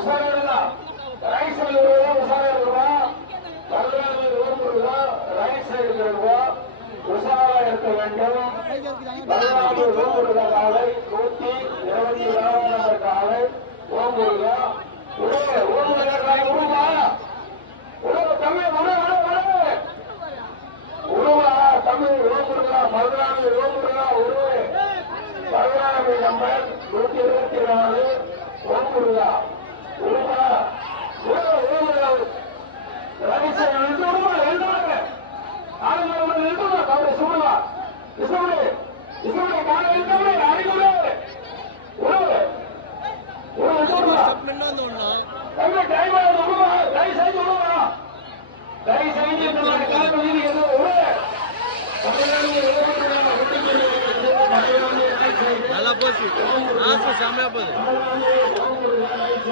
Right side உஷாரா இருக்குவா. பதினாறு ஓம்புருவா. Right side இருக்குவா. உஷாரா இருக்க வேண்டும். 14 ஓம்புருவா காலை 124 நம்பர் காலை ஓம்புருவா. தமிழ் ஓம்புருவா 14 ஓம்புருவா 16 நம்பர் 124 ஓம்புருவா. நல்லா போச்சு. ஆசை செம்மையா போகுது.